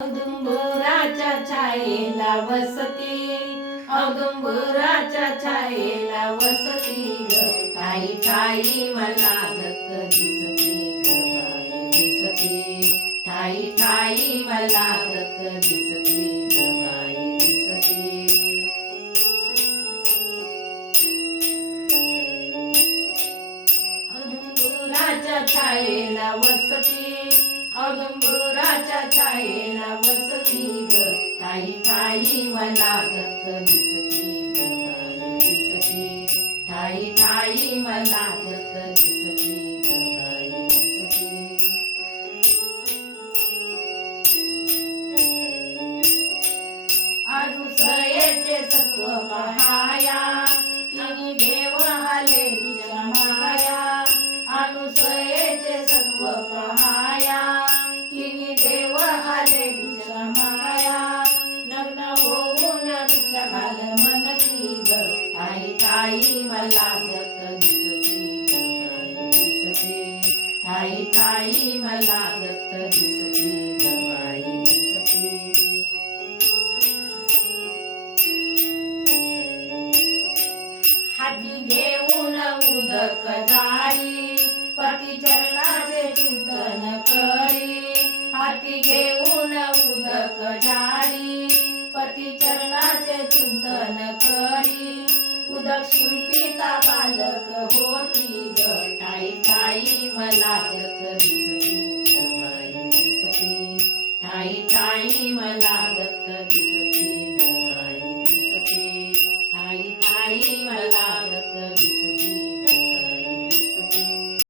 औदुंबराच्या छायेला वसती, औदुंबराच्या छायेला वसती ग, ठाई ठाई मला दत्त दिसती ग बाई दिसती, ठाई ठाई मला दत्त दिसती ग बाई दिसती. औदुंबराच्या छायेला वसती, औदुंबराच्या छायेला वसती ग, ठाई ठाई मला दत्त दिसती ग बाई दिसती, ठाई ठाई मला दत्त दिसती ग बाई दिसती. अनुसयेचे सत्व पहाया, तिनी देव आले माया, अनुसयेचे सत्व पहाया, तिनी देव आले माया, नग्न होऊन भिक्षा घाल म्हणती ग, ठाई ठाई मला दत्त दिसती ग बाई दिसती, ठाई ठाई मला दत्त दिसती ग बाई दिसती. हाती घेऊन उदक जारी, पती चरणाचे चिंतन करी, हाती घेऊन उदक जारी, पती चरणाचे चिंतन करी, उदक शिंपिता बालक होती ग, ठाई ठाई मला दत्त दिसती ग बाई दिसती, ठाई ठाई मला दत्त दिसती.